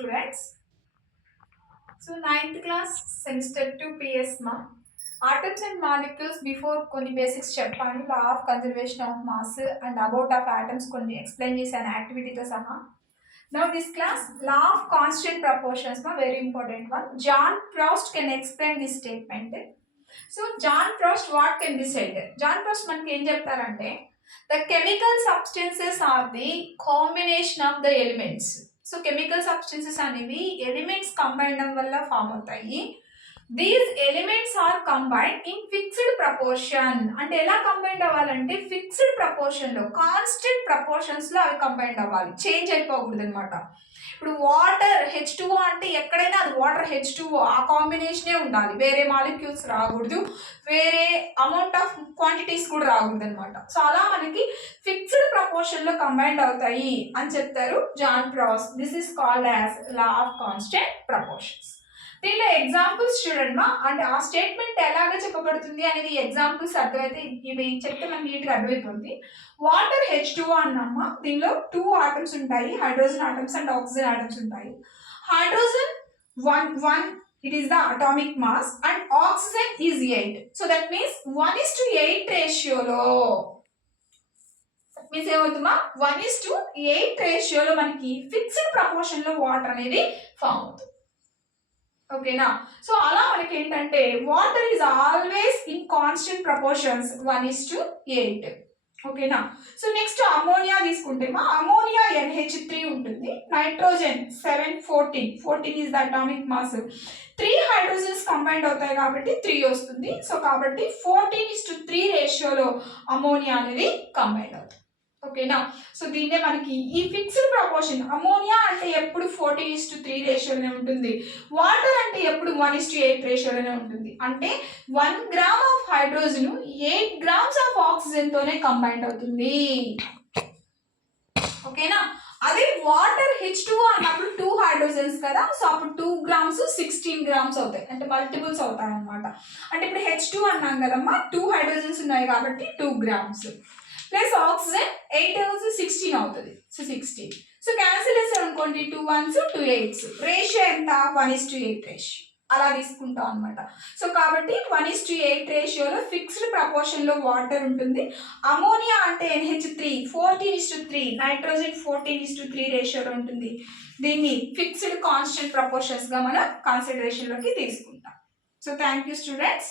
students. So 9th class semester 2 PS ma atoms and molecules before కొన్ని basics చెప్పాను law of conservation of mass and about of atoms కొన్ని explain చేశాను activity తో సహా. Now this class law of constant proportions ma very important one. John Proust can explain this statement. So John Proust what can be said? John Proust మనకి ఏం చెప్తారంటే the chemical substances are the combination of the elements. So chemical substances అనేవి elements combine వల్ల form అవుతాయి. These elements are combined in fixed proportion. అంటే ఎలా combined అవ్వాలంటే fixed proportion లో కాన్స్టెంట్ ప్రపోర్షన్స్ లో అవి కంబైండ్ అవ్వాలి, చేంజ్ అయిపోకూడదు అనమాట. ఇప్పుడు వాటర్ H2O అంటే ఎక్కడైనా అది వాటర్ H2O ఆ కాంబినేషనే ఉండాలి, వేరే మాలిక్యూల్స్ రాకూడదు, వేరే అమౌంట్ ఆఫ్ క్వాంటిటీస్ కూడా రాకూడదు అనమాట. సో అలా మనకి ఫిక్స్డ్ ప్రపోర్షన్ లో కంబైండ్ అవుతాయి అని చెప్తారు John Proust. This is called as law of constant proportions. దీనిలో ఎగ్జాంపుల్స్ చూడండి మా, అంటే ఆ స్టేట్మెంట్ ఎలాగ చెప్పబడుతుంది అనేది ఎగ్జాంపుల్స్ అర్థమైతే ఇవి చెప్తే మనకి నీట్గా అర్థమైపోతుంది. వాటర్ H2O అన్నమ్మా, దీనిలో 2 ఆటమ్స్ ఉంటాయి, hydrogen atoms and oxygen atoms ఉంటాయి. Hydrogen 1 it is the atomic mass and oxygen is 8. So that means 1:8 రేషియోలో మీన్స్ ఏమవుతుందా 1:8 రేషియోలో మనకి ఫిక్స్డ్ ప్రపోర్షన్ లో వాటర్ అనేది ఫామ్ అవుతుంది. ఓకేనా? సో అలా మనకి ఏంటంటే water is always in constant proportions 1:8. ఓకేనా? సో నెక్స్ట్ అమోనియా తీసుకుంటే అమోనియా NH3 ఉంటుంది, nitrogen 714 is the atomic mass. 3 hydrogens combined అవుతాయి కాబట్టి 3 వస్తుంది. సో కాబట్టి 14:3 రేషియోలో అమోనియా అనేది కంబైండ్ అవుతుంది. ఓకేనా? సో దీన్నే మనకి ఈ ఫిక్స్డ్ ప్రపోర్షన్ అమోనియా అంటే ఎప్పుడు 14:3 రేషియోలోనే ఉంటుంది, వాటర్ అంటే ఎప్పుడు 1:8 రేషియోలోనే ఉంటుంది. అంటే 1 gram of hydrogen 8 grams of oxygen తోనే కంబైండ్ అవుతుంది. ఓకేనా? అదే వాటర్ H2O అన్నప్పుడు 2 హైడ్రోజన్స్ కదా, సో అప్పుడు 2 గ్రామ్స్ 16 గ్రామ్స్ అవుతాయి, అంటే మల్టిపుల్స్ అవుతాయి అనమాట. అంటే ఇప్పుడు H2 అన్నాం కదమ్మా, 2 హైడ్రోజన్స్ ఉన్నాయి కాబట్టి 2 గ్రామ్స్ ప్లస్ ఆక్సిజన్ 8 16 అవుతుంది. సో 16. సో క్యాన్సిల్ చేసాం అనుకోండి, 2 1s 2 8s, రేషియో ఎంత 1:8 రేషియో అలా తీసుకుంటాం అనమాట. సో కాబట్టి 1:8 రేషియోలో ఫిక్స్డ్ ప్రపోర్షన్ లో వాటర్ ఉంటుంది. అమోనియా అంటే NH3 14:3, నైట్రోజన్ 14:3 రేషియోలో ఉంటుంది. దీన్ని ఫిక్స్డ్ కాన్స్టెంట్ ప్రపోర్షన్స్ గా మనం కన్సిడరేషన్ లోకి తీసుకుంటాం. So thank you students.